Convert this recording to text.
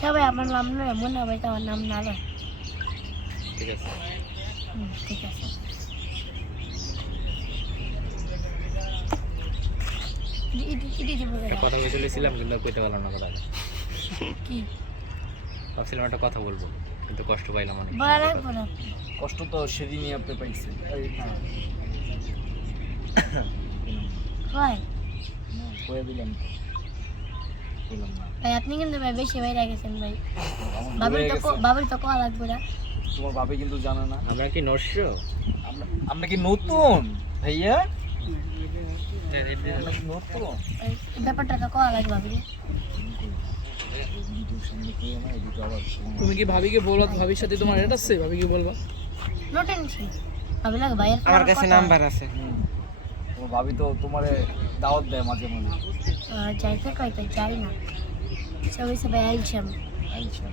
সবাই আমার নাম নয় মনে হবে তো আমার নাম না ঠিক আছে। ঠিক? কথা বলে চলেছিলাম কিন্তু কইতে পারলাম না কথা কি? ভাবছিলাম একটা কথা বলব কিন্তু কষ্ট পাইলাম অনেক। না কষ্ট তো সেদিনই আপনি পাইছেন। না। না, কয়ে দিলাম তো। বললাম না ভাই আপনি কিন্তু ভাই বেশি বাইরে গেছেন ভাই। বাবুর তো বাবুর তো কোয়া লাগবে না তোমার বাবা কিন্তু জানে না। আমরা কি নস্য আমরা আমরা কি নতুন? ভাইয়া? নতুন? ব্যাপারটা তো কোয়া লাগবে তুমি কি ভাবিকে বলবা ভাবির সাথে তোমার এটা আছে? ভাবি কি বলবা। নো টেনশন ভাবি লাগে ভাইয়ের আমার কাছে নাম্বার আছে। তোমার ভাবি তো তোমারে দাওয়াত দেয় মাঝে মাঝে। যাইতে কই তো যাই না। সবাই সবাই আমি আচ্ছা